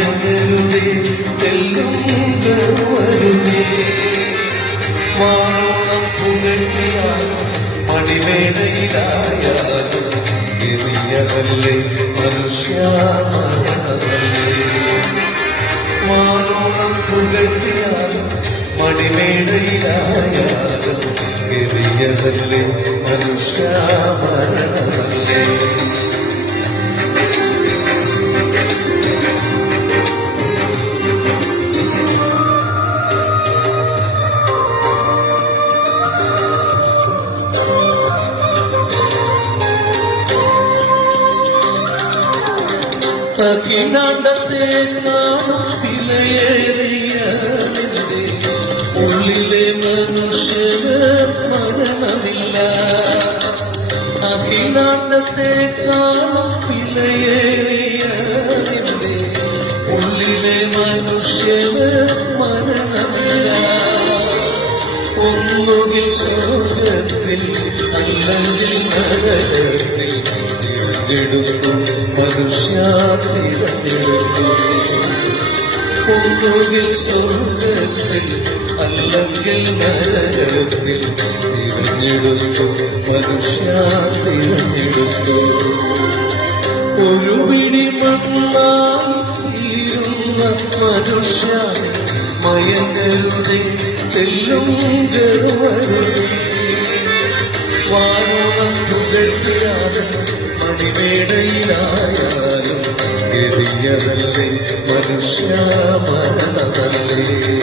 മയങ്ങരുതേ തെല്ലും വരുതേ വാണം പുകഴ്ത്തിയാലും മണിവേലയിലായാലും എറിയതല്ലേ മനുഷ്യമനമല്ലേ വാനോളം പുകഴ്ത്തിയാലും മണിമേടയിലായാലും എറിയതല്ലേ മനുഷ്യമരണമല്ലേ അഖിലാണ്ടത്തെ കാണും വിലയേറിയ ഉള്ളിലെ മനുഷ്യന് മരണമില്ല. അഖിലാണ്ടത്തെ ഒന്നുകിൽ സ്വർഗത്തിൽ അല്ലെങ്കിൽ നരകത്തിൽ തിരഞ്ഞെടുത്തു മനുഷ്യ തിരഞ്ഞെടുക്കും ഒരു പിടി മണ്ണായി തീരുന്ന മനുഷ്യ മയങ്കരുതി തെല്ലും ഗർവരുതേ വാനോളം പുകഴ്ത്തിയാതെ മണിമേടയിലായാലും എറിയതല്ലേ മനുഷ്യ മരണമല്ലേ